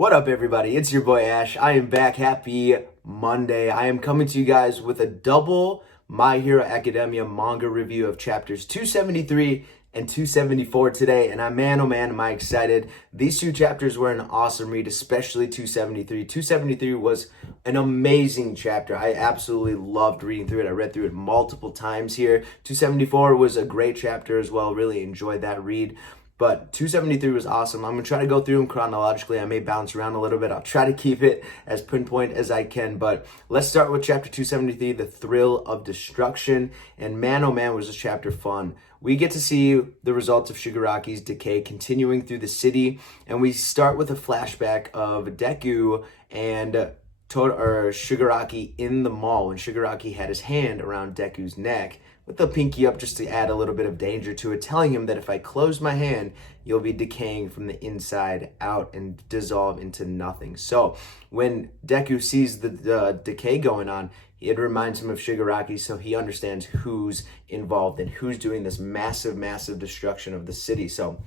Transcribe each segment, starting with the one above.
What up, everybody? It's your boy Ash. I am back. Happy Monday. I am coming to you guys with a double My Hero Academia manga review of chapters 273 and 274 today. And man, oh man, am I excited. These two chapters were an awesome read, especially 273. 273 was an amazing chapter. I absolutely loved reading through it. I read through it multiple times here. 274 was a great chapter as well. Really enjoyed that read. But 273 was awesome. I'm going to try to go through them chronologically. I may bounce around a little bit. I'll try to keep it as pinpoint as I can. But let's start with chapter 273, The Thrill of Destruction. And man, oh man, was this chapter fun. We get to see the results of Shigaraki's decay continuing through the city. And we start with a flashback of Deku and Shigaraki in the mall when Shigaraki had his hand around Deku's neck with the pinky up just to add a little bit of danger to it, telling him that if I close my hand, you'll be decaying from the inside out and dissolve into nothing. So when Deku sees the decay going on, it reminds him of Shigaraki, so he understands who's involved and who's doing this massive, massive destruction of the city. So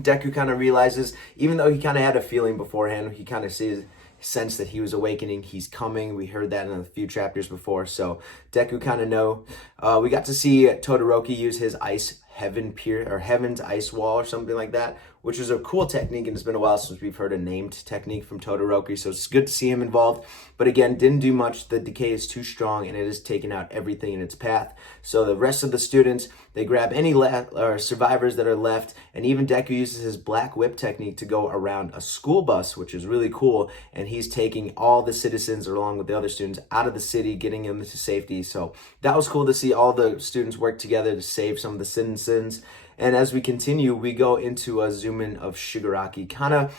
Deku kind of realizes, even though he kind of had a feeling beforehand, he kind of sense that he was awakening. He's coming. We heard that in a few chapters before. So Deku kind of know. We got to see Todoroki use his Heaven's Ice Wall or something like that, which is a cool technique, and it's been a while since we've heard a named technique from Todoroki, so it's good to see him involved. But again, didn't do much. The decay is too strong, and it has taken out everything in its path. So the rest of the students, they grab any survivors that are left, and even Deku uses his Black Whip technique to go around a school bus, which is really cool, and he's taking all the citizens along with the other students out of the city, getting them to safety. So that was cool to see all the students work together to save some of the citizens. And as we continue, we go into a zoom in of Shigaraki, kind of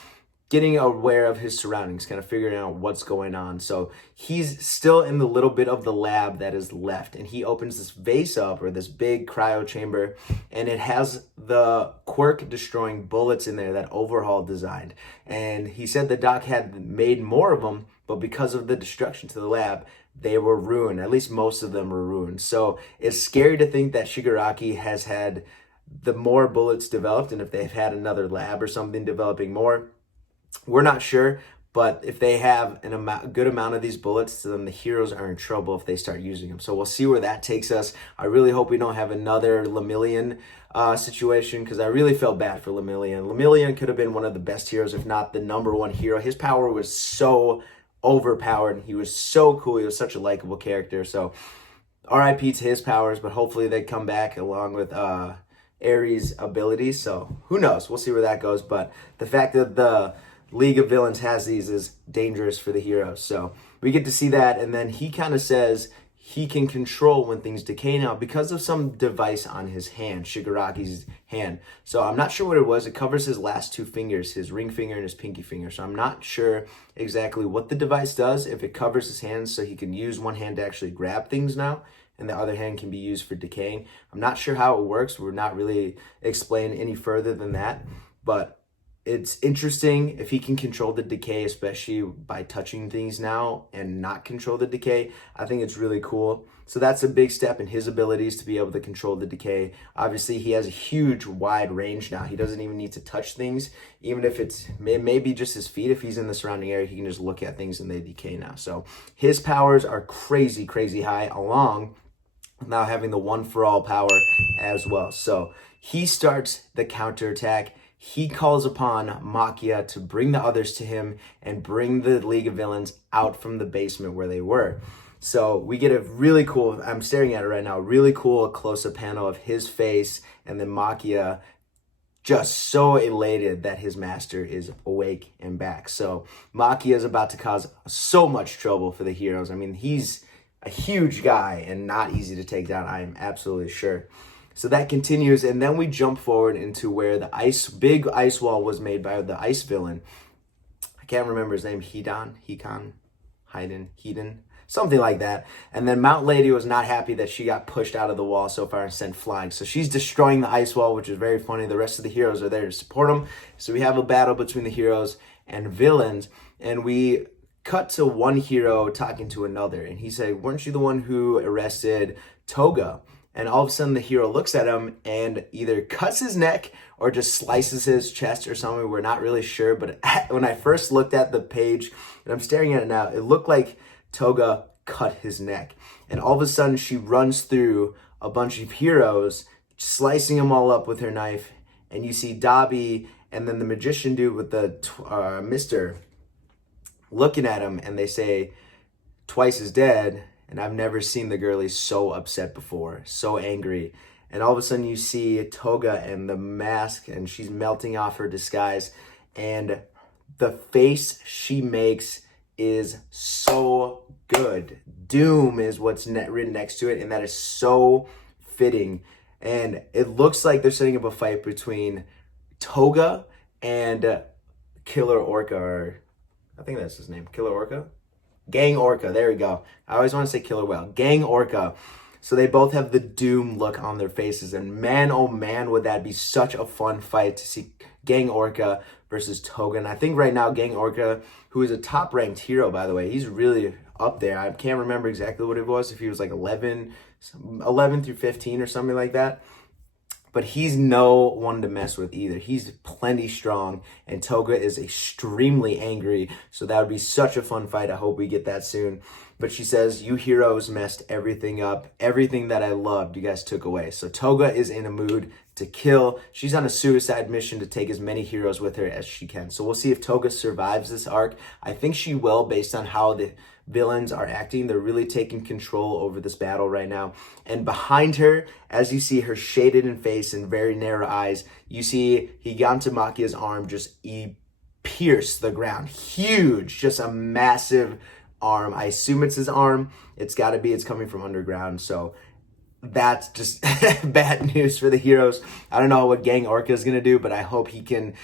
getting aware of his surroundings, kind of figuring out what's going on. So he's still in the little bit of the lab that is left, and he opens this vase up, or this big cryo chamber, and it has the quirk destroying bullets in there that Overhaul designed. And he said the doc had made more of them, but because of the destruction to the lab, they were ruined. At least most of them were ruined. So it's scary to think that Shigaraki has had the more bullets developed, and if they've had another lab or something developing more, we're not sure. But if they have a good amount of these bullets, then the heroes are in trouble if they start using them. So we'll see where that takes us. I really hope we don't have another Lemillion situation, because I really felt bad for Lemillion. Lemillion could have been one of the best heroes, if not the number one hero. His power was so overpowered. He was so cool. He was such a likable character. So RIP to his powers, but hopefully they come back along with Ares' abilities. So who knows? We'll see where that goes. But the fact that the League of Villains has these is dangerous for the heroes. So we get to see that, and then he kind of says he can control when things decay now because of some device on his hand, Shigaraki's hand. So I'm not sure what it was. It covers his last two fingers, his ring finger and his pinky finger. So I'm not sure exactly what the device does, if it covers his hands so he can use one hand to actually grab things now, and the other hand can be used for decaying. I'm not sure how it works. We're not really explained any further than that, but it's interesting if he can control the decay, especially by touching things now and not control the decay. I think it's really cool. So that's a big step in his abilities to be able to control the decay. Obviously, he has a huge wide range now. He doesn't even need to touch things. Even if it's maybe just his feet, if he's in the surrounding area, he can just look at things and they decay now. So his powers are crazy, crazy high, along now having the one for all power as well. So he starts the counterattack. He calls upon Makia to bring the others to him and bring the League of Villains out from the basement where they were. So we get a really cool, I'm staring at it right now, really cool close-up panel of his face, and then Makia just so elated that his master is awake and back. So Makia is about to cause so much trouble for the heroes. I mean, he's a huge guy and not easy to take down, I am absolutely sure. So that continues, and then we jump forward into where the big ice wall was made by the ice villain. I can't remember his name, Hedon, something like that. And then Mount Lady was not happy that she got pushed out of the wall so far and sent flying. So she's destroying the ice wall, which is very funny. The rest of the heroes are there to support them. So we have a battle between the heroes and villains, and we cut to one hero talking to another, and he said, "Weren't you the one who arrested Toga?" And all of a sudden the hero looks at him and either cuts his neck or just slices his chest or something. We're not really sure, but when I first looked at the page, and I'm staring at it now, it looked like Toga cut his neck. And all of a sudden she runs through a bunch of heroes, slicing them all up with her knife. And you see Dabi and then the magician dude with the mister looking at him, and they say, "Twice is dead." And I've never seen the girlie so upset before, so angry. And all of a sudden you see Toga and the mask, and she's melting off her disguise. And the face she makes is so good. Doom is what's written next to it, and that is so fitting. And it looks like they're setting up a fight between Toga and Killer Orca, or I think that's his name, Killer Orca? Gang Orca, there we go. I always want to say Killer Whale. Gang Orca. So they both have the Doom look on their faces, and man, oh man, would that be such a fun fight to see Gang Orca versus Toga. And I think right now Gang Orca, who is a top-ranked hero, by the way, he's really up there. I can't remember exactly what it was, if he was like 11 through 15 or something like that. But he's no one to mess with either. He's plenty strong, and Toga is extremely angry. So that would be such a fun fight. I hope we get that soon. But she says, "You heroes messed everything up. Everything that I loved, you guys took away." So Toga is in a mood to kill. She's on a suicide mission to take as many heroes with her as she can. So we'll see if Toga survives this arc. I think she will, based on how the villains are acting. They're really taking control over this battle right now. And behind her, as you see her shaded in face and very narrow eyes, you see Higantamakia's arm just pierce the ground. Huge, just a massive arm. I assume it's his arm. It's got to be. It's coming from underground. So that's just bad news for the heroes. I don't know what Gang Orca is going to do, but I hope he can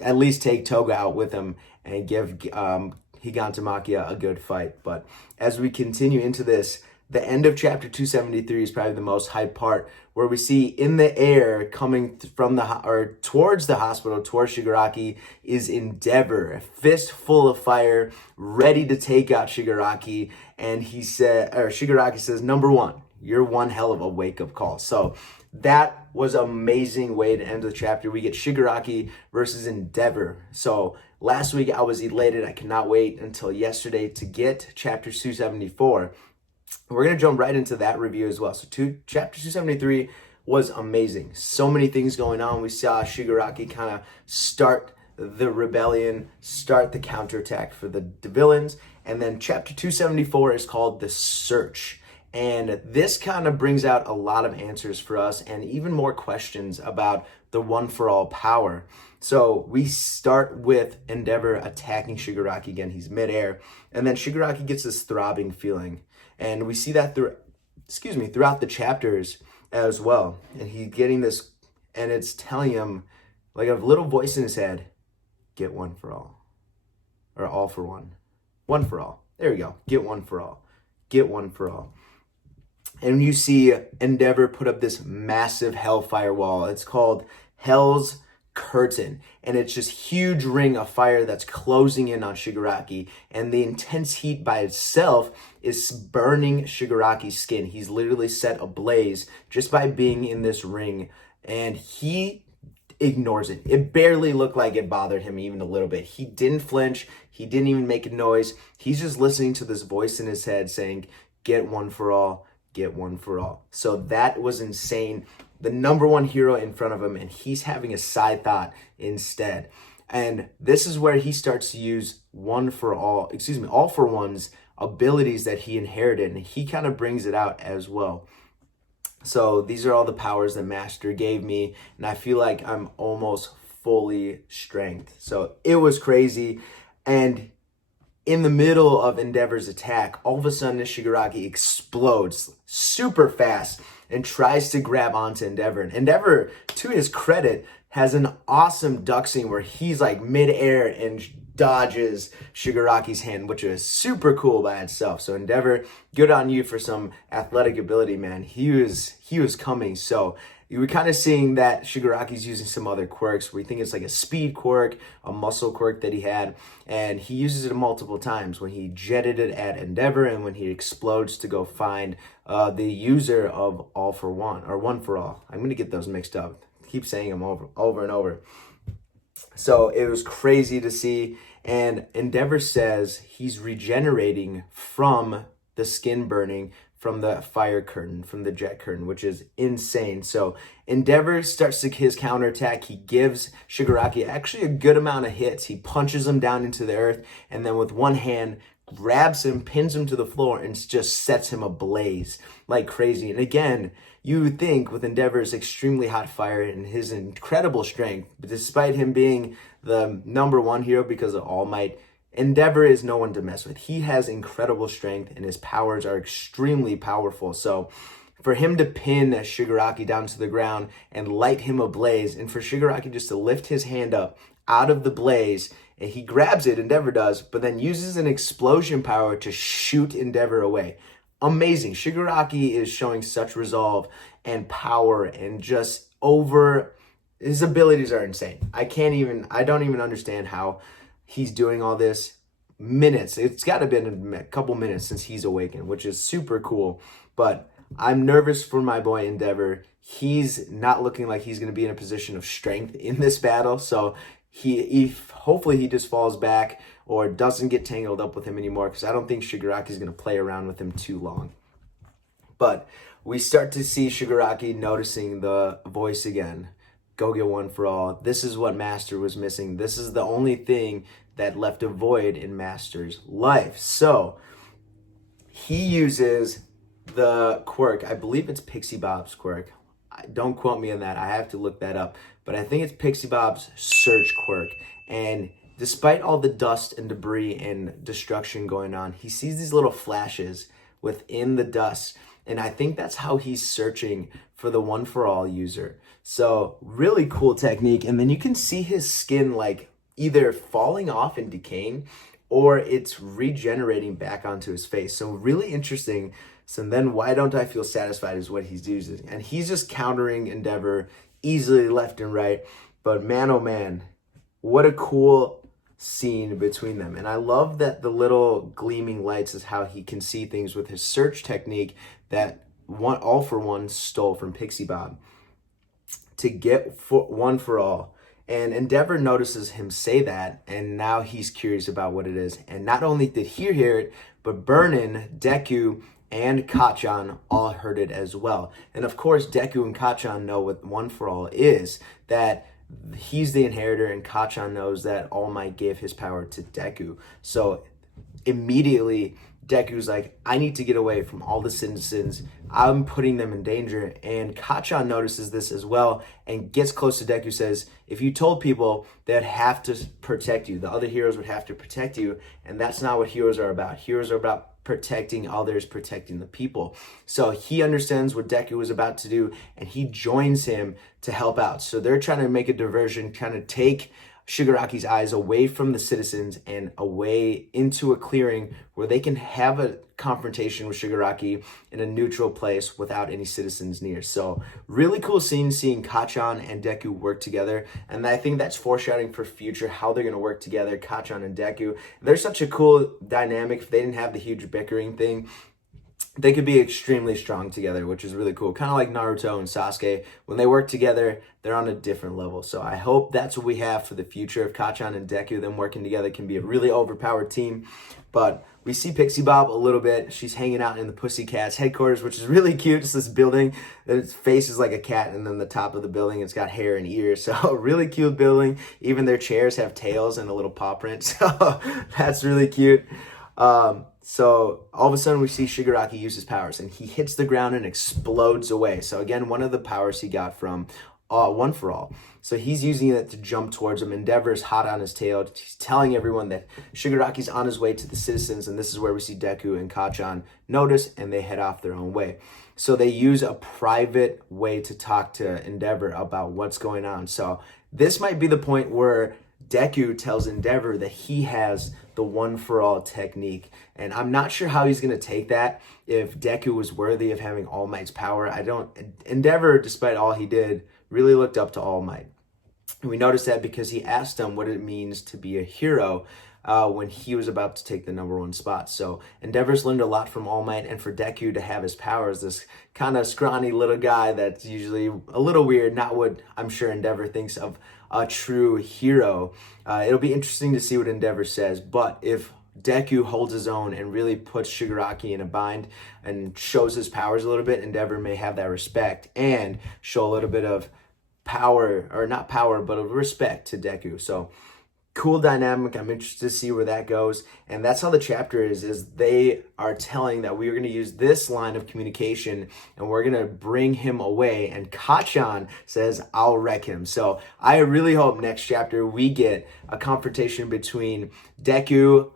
at least take Toga out with him and give Higantamakia a good fight. But as we continue into this, the end of chapter 273 is probably the most hype part, where we see in the air coming from towards the hospital, towards Shigaraki, is Endeavor, a fist full of fire, ready to take out Shigaraki. And Shigaraki says, "Number one, you're one hell of a wake-up call." So that was an amazing way to end the chapter. We get Shigaraki versus Endeavor. So last week I was elated. I cannot wait until yesterday to get chapter 274. We're going to jump right into that review as well. So chapter 273 was amazing. So many things going on. We saw Shigaraki kind of start the rebellion, start the counterattack for the villains. And then chapter 274 is called The Search. And this kind of brings out a lot of answers for us and even more questions about the one-for-all power. So we start with Endeavor attacking Shigaraki again. He's midair. And then Shigaraki gets this throbbing feeling. And we see that throughout the chapters as well. And he's getting this, and it's telling him, like a little voice in his head, get one for all. Or all for one. One for all. There we go. Get one for all. Get one for all. And you see Endeavor put up this massive hellfire wall. It's called Hell's Curtain. And it's just huge ring of fire that's closing in on Shigaraki. And the intense heat by itself is burning Shigaraki's skin. He's literally set ablaze just by being in this ring. And he ignores it. It barely looked like it bothered him even a little bit. He didn't flinch. He didn't even make a noise. He's just listening to this voice in his head saying, get one for all. Get one for all. So that was insane. The number one hero in front of him, and he's having a side thought instead. And this is where he starts to use all for one's abilities that he inherited, and he kind of brings it out as well. So these are all the powers that Master gave me, and I feel like I'm almost fully strength. So it was crazy. And in the middle of Endeavor's attack, all of a sudden Shigaraki explodes super fast and tries to grab onto Endeavor. And Endeavor, to his credit, has an awesome duck scene where he's like midair and dodges Shigaraki's hand, which is super cool by itself. So Endeavor, good on you for some athletic ability, man. He was coming. So you were kind of seeing that Shigaraki's using some other quirks. We think it's like a speed quirk, a muscle quirk that he had, and he uses it multiple times when he jetted it at Endeavor and when he explodes to go find the user of All for One or One for All. I'm gonna get those mixed up. Keep saying them over and over. So it was crazy to see. And Endeavor says he's regenerating from the skin burning, from the fire curtain, from the jet curtain, which is insane. So Endeavor starts his counterattack. He gives Shigaraki actually a good amount of hits. He punches him down into the earth, and then with one hand, grabs him, pins him to the floor, and just sets him ablaze like crazy. And again, you would think with Endeavor's extremely hot fire and his incredible strength, despite him being the #1 hero because of All Might, Endeavor is no one to mess with. He has incredible strength and his powers are extremely powerful. So for him to pin Shigaraki down to the ground and light him ablaze, and for Shigaraki just to lift his hand up out of the blaze, and he grabs it, Endeavor does, but then uses an explosion power to shoot Endeavor away. Amazing. Shigaraki is showing such resolve and power and just his abilities are insane. I don't even understand how he's doing all this. It's got to be a couple minutes since he's awakened, which is super cool. But I'm nervous for my boy Endeavor. He's not looking like he's going to be in a position of strength in this battle. So hopefully he just falls back or doesn't get tangled up with him anymore, because I don't think Shigaraki's going to play around with him too long. But we start to see Shigaraki noticing the voice again. Go get One for All. This is what Master was missing. This is the only thing that left a void in Master's life. So he uses the quirk. I believe it's Pixie Bob's quirk. Don't quote me on that. I have to look that up. But I think it's Pixie Bob's search quirk. And despite all the dust and debris and destruction going on, he sees these little flashes within the dust. And I think that's how he's searching for the One for All user. So really cool technique. And then you can see his skin like either falling off and decaying, or it's regenerating back onto his face. So really interesting. So then why don't I feel satisfied is what he's using. And he's just countering Endeavor easily left and right. But man, oh man, what a cool scene between them. And I love that the little gleaming lights is how he can see things with his search technique that All for One stole from Pixie Bob to get One for All. And Endeavor notices him say that, and now he's curious about what it is. And not only did he hear it, but Burnin, Deku, and Kacchan all heard it as well. And of course, Deku and Kacchan know what One for All is, that he's the inheritor, and Kacchan knows that All Might gave his power to Deku. So immediately, Deku's like, I need to get away from all the citizens. I'm putting them in danger. And Kacchan notices this as well and gets close to Deku, says, if you told people, they'd have to protect you. The other heroes would have to protect you. And that's not what heroes are about. Heroes are about protecting others, protecting the people. So he understands what Deku was about to do, and he joins him to help out. So they're trying to make a diversion, trying to take Shigaraki's eyes away from the citizens and away into a clearing where they can have a confrontation with Shigaraki in a neutral place without any citizens near. So really cool scene seeing Kacchan and Deku work together. And I think that's foreshadowing for future, how they're going to work together, Kacchan and Deku. They're such a cool dynamic. If they didn't have the huge bickering thing, they could be extremely strong together, which is really cool. Kind of like Naruto and Sasuke. When they work together, they're on a different level. So I hope that's what we have for the future of Kacchan and Deku. Them working together can be a really overpowered team. But we see Pixie Bob a little bit. She's hanging out in the Pussycats headquarters, which is really cute. It's this building. Its face is like a cat, and then the top of the building, it's got hair and ears. So really cute building. Even their chairs have tails and a little paw print. So that's really cute. So all of a sudden we see Shigaraki use his powers, and he hits the ground and explodes away. So again, one of the powers he got from One for All. So he's using it to jump towards him. Endeavor's hot on his tail. He's telling everyone that Shigaraki's on his way to the citizens, and this is where we see Deku and Kacchan notice, and they head off their own way. So they use a private way to talk to Endeavor about what's going on. So this might be the point where Deku tells Endeavor that he has the one-for-all technique. And I'm not sure how he's going to take that, if Deku was worthy of having All Might's power. Endeavor, despite all he did, really looked up to All Might. And we noticed that because he asked him what it means to be a hero when he was about to take the #1 spot. So Endeavor's learned a lot from All Might, and for Deku to have his powers, this kind of scrawny little guy that's usually a little weird, not what I'm sure Endeavor thinks of a true hero. It'll be interesting to see what Endeavor says, but if Deku holds his own and really puts Shigaraki in a bind and shows his powers a little bit, Endeavor may have that respect and show a little bit of power, or not power, but of respect to Deku. So cool dynamic. I'm interested to see where that goes. And that's how the chapter is they are telling that we are going to use this line of communication and we're going to bring him away. And Kacchan says, I'll wreck him. So I really hope next chapter we get a confrontation between Deku,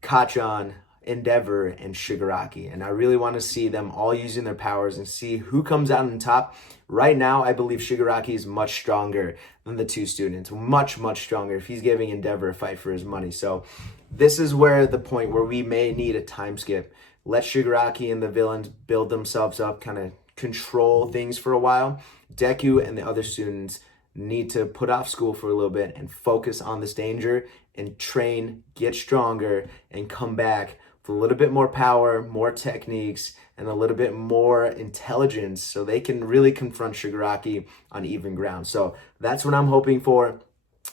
Kacchan, Endeavor, and Shigaraki. And I really want to see them all using their powers and see who comes out on top. Right now, I believe Shigaraki is much stronger than the two students. Much, much stronger if he's giving Endeavor a fight for his money. So this is where the point where we may need a time skip. Let Shigaraki and the villains build themselves up, kind of control things for a while. Deku and the other students need to put off school for a little bit and focus on this danger and train, get stronger, and come back with a little bit more power, more techniques, and a little bit more intelligence so they can really confront Shigaraki on even ground. So that's what I'm hoping for.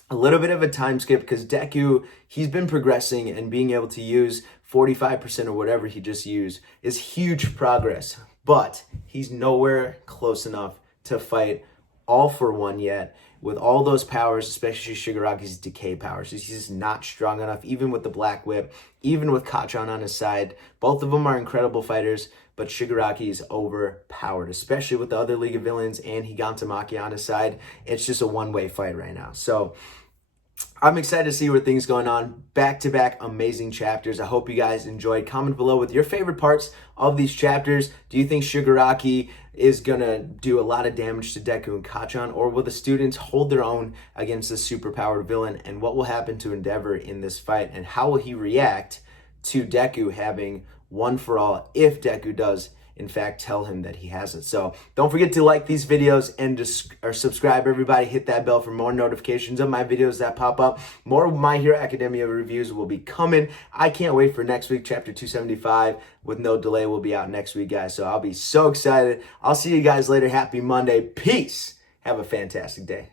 A little bit of a time skip because Deku, he's been progressing, and being able to use 45% or whatever he just used is huge progress. But he's nowhere close enough to fight All for One yet. With all those powers, especially Shigaraki's decay powers, he's just not strong enough, even with the Black Whip, even with Kacchan on his side. Both of them are incredible fighters, but Shigaraki is overpowered, especially with the other League of Villains and Higantamaki on his side. It's just a one-way fight right now. So I'm excited to see where things going on. Back-to-back amazing chapters. I hope you guys enjoyed. Comment below with your favorite parts of these chapters. Do you think Shigaraki is going to do a lot of damage to Deku and Kacchan, or will the students hold their own against this superpowered villain? And what will happen to Endeavor in this fight? And how will he react to Deku having one for all if Deku does in fact tell him that he has it? So don't forget to like these videos and subscribe, everybody. Hit that bell for more notifications of my videos that pop up. More of My Hero Academia reviews will be coming. I can't wait for next week. Chapter 275 with no delay will be out next week, guys. So I'll be so excited. I'll see you guys later. Happy Monday. Peace. Have a fantastic day.